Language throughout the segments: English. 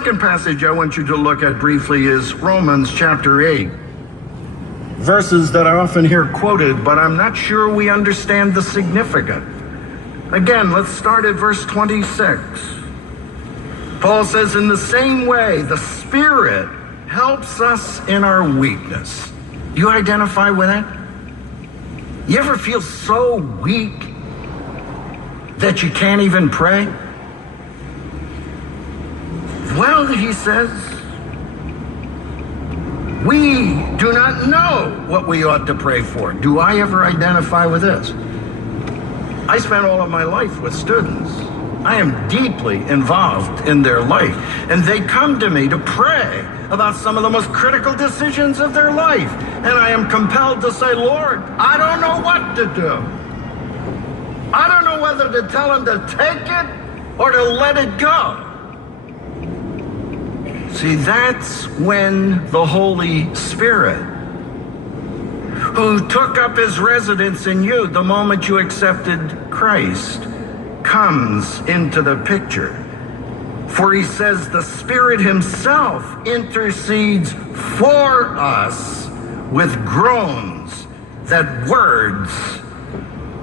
second passage I want you to look at briefly is Romans chapter 8. Verses that I often hear quoted, but I'm not sure we understand the significance. Again, let's start at verse 26. Paul says, in the same way, the Spirit helps us in our weakness. You identify with that? You ever feel so weak that you can't even pray? Well, he says, we do not know what we ought to pray for. Do I ever identify with this? I spent all of my life with students. I am deeply involved in their life. And they come to me to pray about some of the most critical decisions of their life. And I am compelled to say, Lord, I don't know what to do. I don't know whether to tell them to take it or to let it go. See, that's when the Holy Spirit, who took up his residence in you the moment you accepted Christ, comes into the picture. For he says the Spirit himself intercedes for us with groans that words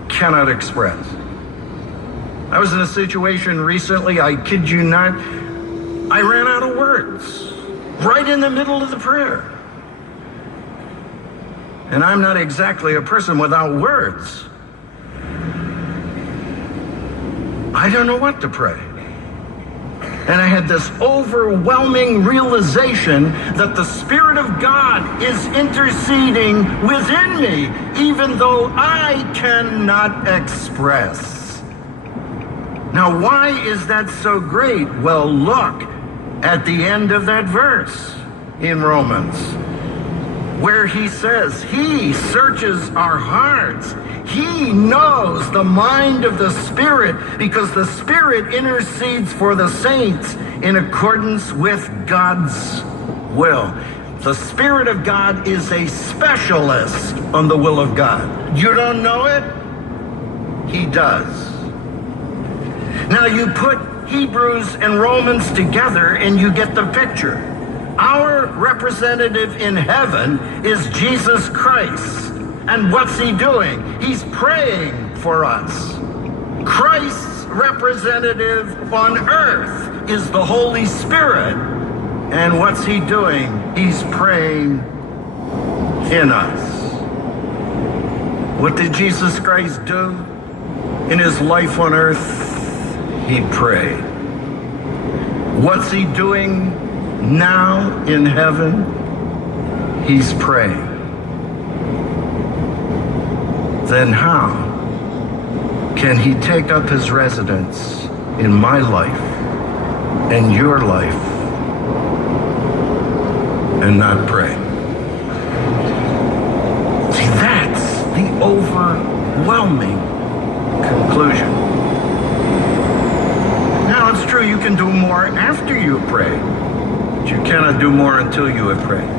cannot express. I was in a situation recently, I kid you not, I ran out of words right in the middle of the prayer. And I'm not exactly a person without words. I don't know what to pray. And I had this overwhelming realization that the Spirit of God is interceding within me, even though I cannot express. Now, why is that so great? Well, look at the end of that verse in Romans, where he says, he searches our hearts. He knows the mind of the Spirit, because the Spirit intercedes for the saints in accordance with God's will. The Spirit of God is a specialist on the will of God. You don't know it? He does. Now you put Hebrews and Romans together and you get the picture. Our representative in heaven is Jesus Christ. And what's he doing? He's praying for us. Christ's representative on earth is the Holy Spirit. And what's he doing? He's praying in us. What did Jesus Christ do in his life on earth? He prayed. What's he doing now in heaven? He's praying. Then how can he take up his residence in my life and your life and not pray? See, that's the overwhelming conclusion. Now, it's true you can do more after you pray, but you cannot do more until you have prayed.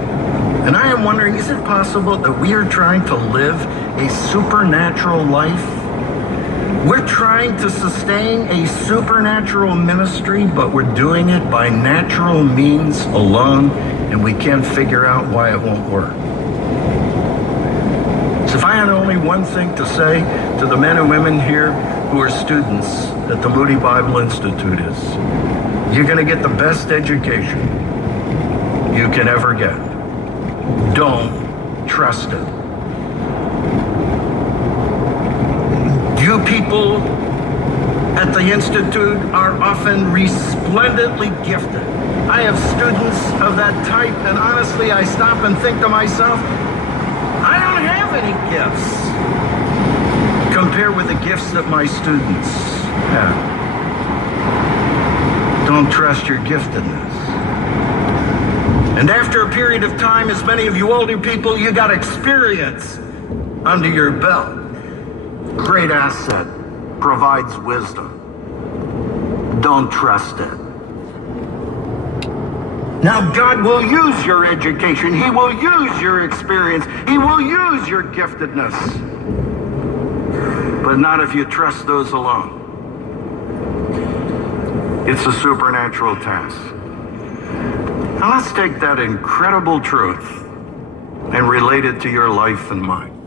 And I am wondering, is it possible that we are trying to live a supernatural life? We're trying to sustain a supernatural ministry, but we're doing it by natural means alone, and we can't figure out why it won't work. So if I had only one thing to say to the men and women here who are students at the Moody Bible Institute is, you're going to get the best education you can ever get. Don't trust it. You people at the Institute are often resplendently gifted. I have students of that type, and honestly, I stop and think to myself, I don't have any gifts compared with the gifts that my students have. Don't trust your giftedness. And after a period of time, as many of you older people, you got experience under your belt. Great asset, provides wisdom. Don't trust it. Now, God will use your education. He will use your experience. He will use your giftedness. But not if you trust those alone. It's a supernatural task. Now let's take that incredible truth and relate it to your life and mine.